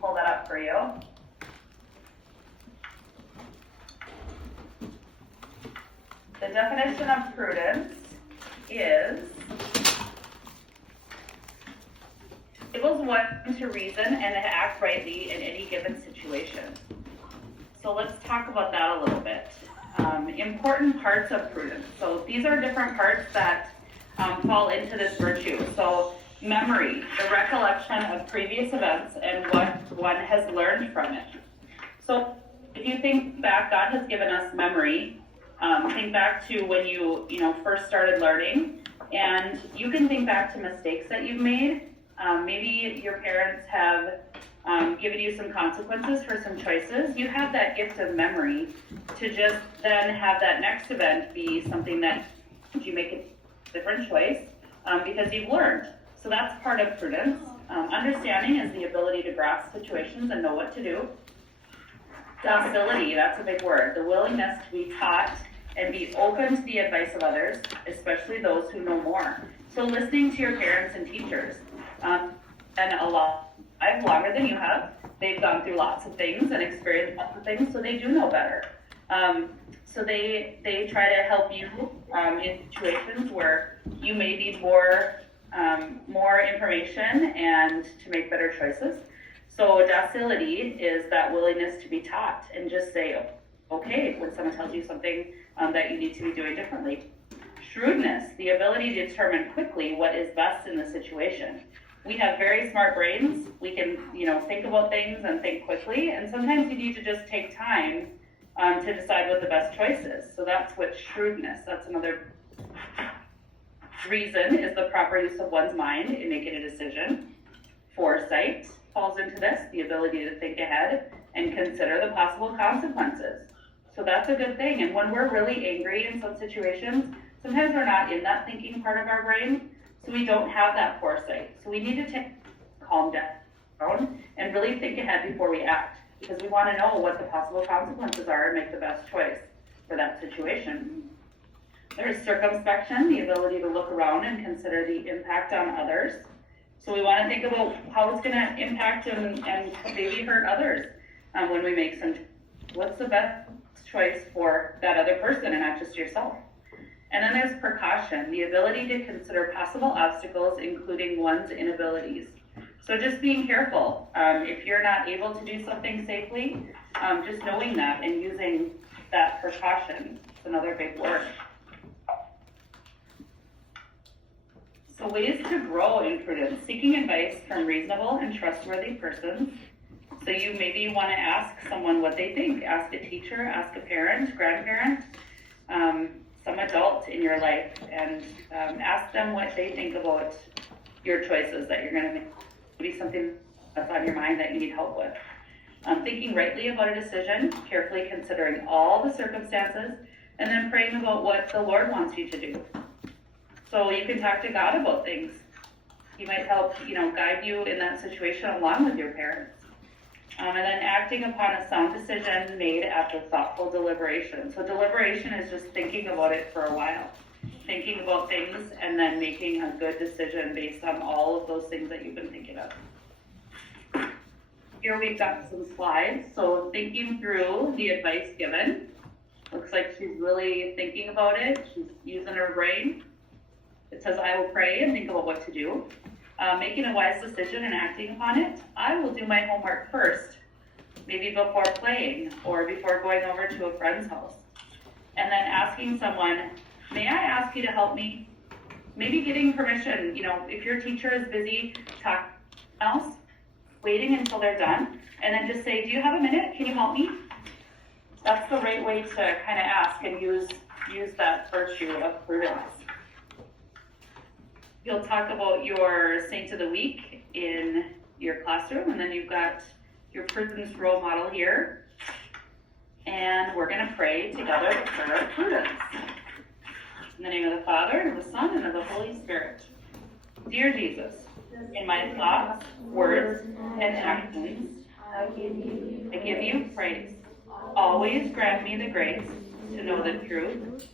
pull that up for you. The definition of prudence is enables one to reason and to act rightly in any given situation. So let's talk about that a little bit. Important parts of prudence. So these are different parts that fall into this virtue. So memory, the recollection of previous events and what one has learned from it. So if you think back, God has given us memory. Think back to when you first started learning, and you can think back to mistakes that you've made. Maybe your parents have given you some consequences for some choices. You have that gift of memory to just then have that next event be something that you make a different choice because you've learned. So that's part of prudence. Understanding is the ability to grasp situations and know what to do. Docility, that's a big word. The willingness to be taught and be open to the advice of others, especially those who know more. So listening to your parents and teachers. And a lot, I've longer than you have. They've gone through lots of things and experienced lots of things, so they do know better. So they try to help you in situations where you may need more information and to make better choices. So docility is that willingness to be taught and just say, okay, when someone tells you something that you need to be doing differently. Shrewdness, the ability to determine quickly what is best in the situation. We have very smart brains. We can, think about things and think quickly, and sometimes you need to just take time to decide what the best choice is. So that's what shrewdness, that's another reason, is the proper use of one's mind in making a decision. Foresight falls into this, the ability to think ahead and consider the possible consequences. So that's a good thing. And when we're really angry in some situations, sometimes we're not in that thinking part of our brain, so we don't have that foresight. So we need to calm down and really think ahead before we act, because we want to know what the possible consequences are and make the best choice for that situation. There's circumspection, the ability to look around and consider the impact on others. So we want to think about how it's going to impact and maybe hurt others when we make some. What's the best choice for that other person and not just yourself? And then there's precaution, the ability to consider possible obstacles, including one's inabilities. So just being careful. If you're not able to do something safely, just knowing that and using that precaution is another big word. So ways to grow in prudence, seeking advice from reasonable and trustworthy persons. So you maybe want to ask someone what they think. Ask a teacher, ask a parent, grandparent, some adult in your life, and ask them what they think about your choices that you're going to make. Maybe something that's on your mind that you need help with. Thinking rightly about a decision, carefully considering all the circumstances, and then praying about what the Lord wants you to do. So you can talk to God about things. He might help, guide you in that situation along with your parents. And then acting upon a sound decision made after thoughtful deliberation. So deliberation is just thinking about it for a while. Thinking about things and then making a good decision based on all of those things that you've been thinking of. Here we've got some slides. So thinking through the advice given. Looks like she's really thinking about it. She's using her brain. It says, I will pray and think about what to do. Making a wise decision and acting upon it. I will do my homework first, maybe before playing or before going over to a friend's house. And then asking someone, may I ask you to help me? Maybe getting permission, if your teacher is busy, talk to someone else, waiting until they're done, and then just say, do you have a minute? Can you help me? That's the right way to kind of ask and use that virtue of prudence. You'll talk about your Saint of the Week in your classroom, and then you've got your prudence role model here. And we're going to pray together the prayer of prudence. In the name of the Father, and of the Son, and of the Holy Spirit. Dear Jesus, in my thoughts, words, and actions, I give you praise. Always grant me the grace to know the truth,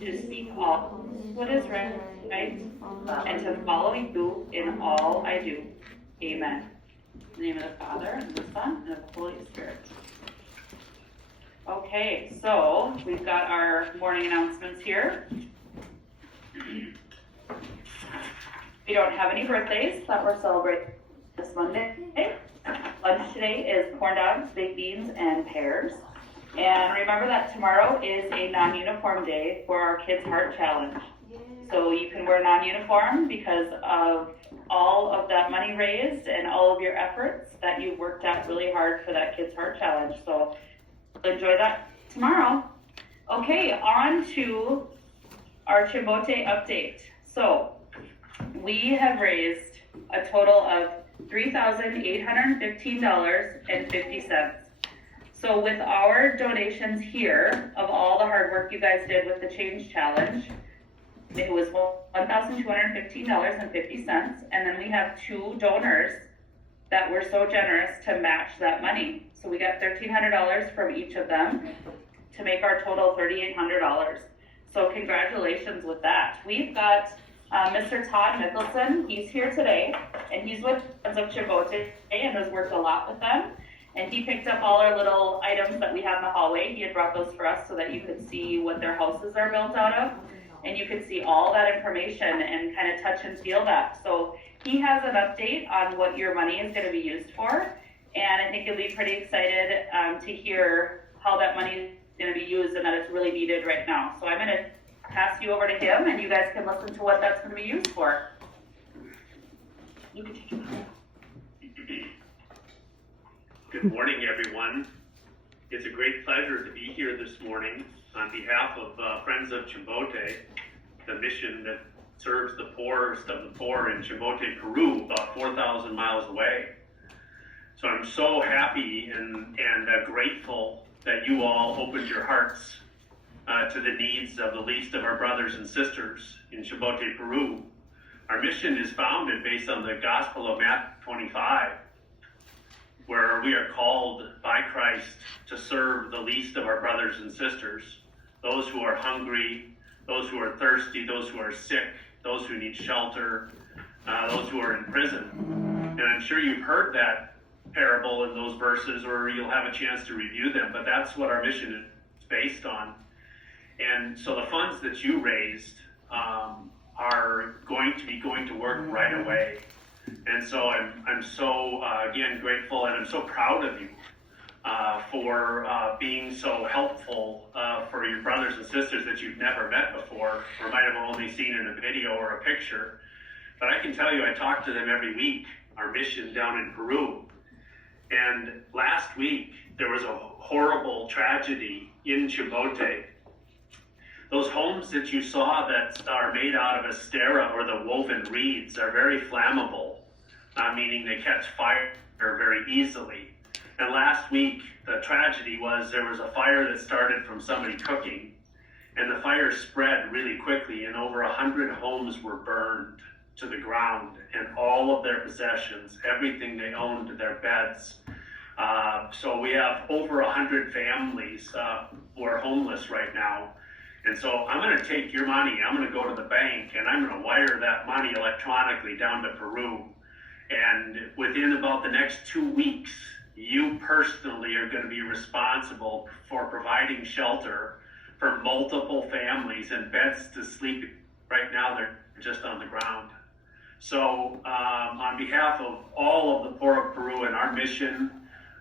to speak all what is right, and to follow you in all I do. Amen. In the name of the Father, and the Son, and of the Holy Spirit. Okay, so we've got our morning announcements here. We don't have any birthdays that we're celebrating this Monday. Lunch today is corn dogs, baked beans, and pears. And remember that tomorrow is a non-uniform day for our Kids Heart Challenge. So you can wear non-uniform because of all of that money raised and all of your efforts that you've worked out really hard for that Kids Heart Challenge. So enjoy that tomorrow. Okay, on to our Chimbote update. So we have raised a total of $3,815.50. So with our donations here of all the hard work you guys did with the Change Challenge, it was $1,215.50, and then we have 2 donors that were so generous to match that money. So we got $1,300 from each of them to make our total $3,800. So congratulations with that. We've got Mr. Todd Mickelson. He's here today, and he's with Friends of Chimbote and has worked a lot with them. And he picked up all our little items that we have in the hallway. He had brought those for us so that you could see what their houses are built out of. And you could see all that information and kind of touch and feel that. So he has an update on what your money is going to be used for. And I think you'll be pretty excited to hear how that money is going to be used and that it's really needed right now. So I'm going to pass you over to him, and you guys can listen to what that's going to be used for. You can take it. Good morning, everyone. It's a great pleasure to be here this morning on behalf of Friends of Chimbote, the mission that serves the poorest of the poor in Chimbote, Peru, about 4,000 miles away. So I'm so happy and grateful that you all opened your hearts to the needs of the least of our brothers and sisters in Chimbote, Peru. Our mission is founded based on the Gospel of Matthew 25, where we are called by Christ to serve the least of our brothers and sisters, those who are hungry, those who are thirsty, those who are sick, those who need shelter, those who are in prison. And I'm sure you've heard that parable in those verses, or you'll have a chance to review them, but that's what our mission is based on. And so the funds that you raised are going to work right away. And so I'm so, again, grateful, and I'm so proud of you for being so helpful for your brothers and sisters that you've never met before, or might have only seen in a video or a picture. But I can tell you, I talk to them every week, our mission down in Peru. And last week, there was a horrible tragedy in Chimbote. Those homes that you saw that are made out of astera or the woven reeds are very flammable, meaning they catch fire very easily. And last week, the tragedy was there was a fire that started from somebody cooking, and the fire spread really quickly, and over 100 homes were burned to the ground, and all of their possessions, everything they owned, their beds. So we have over 100 families who are homeless right now. And so I'm going to take your money, I'm going to go to the bank, and I'm going to wire that money electronically down to Peru. And within about the next 2 weeks, you personally are going to be responsible for providing shelter for multiple families and beds to sleep. Right now, they're just on the ground. So on behalf of all of the poor of Peru and our mission,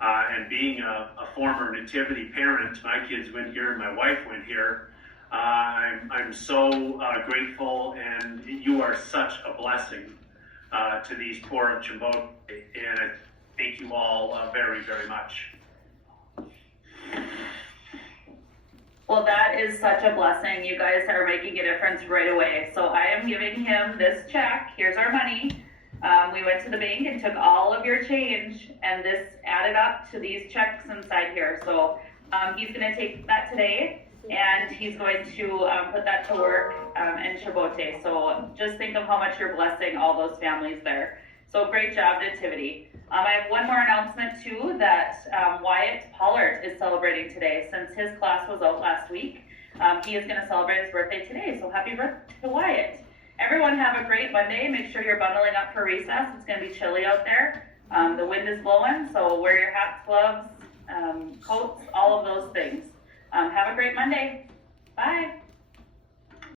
and being a former nativity parent, my kids went here and my wife went here, I'm so grateful, and you are such a blessing to these poor of Chimbote, and I thank you all very, very much. Well, that is such a blessing. You guys are making a difference right away. So I am giving him this check. Here's our money. We went to the bank and took all of your change, and this added up to these checks inside here. So he's going to take that today, and he's going to put that to work in Chimbote. So just think of how much you're blessing all those families there. So great job, Nativity. I have one more announcement too, that Wyatt Pollard is celebrating today. Since his class was out last week, he is going to celebrate his birthday today. So happy birthday to Wyatt. Everyone have a great Monday. Make sure you're bundling up for recess. It's going to be chilly out there. The wind is blowing, so wear your hats, gloves, coats, all of those things. Have a great Monday. Bye.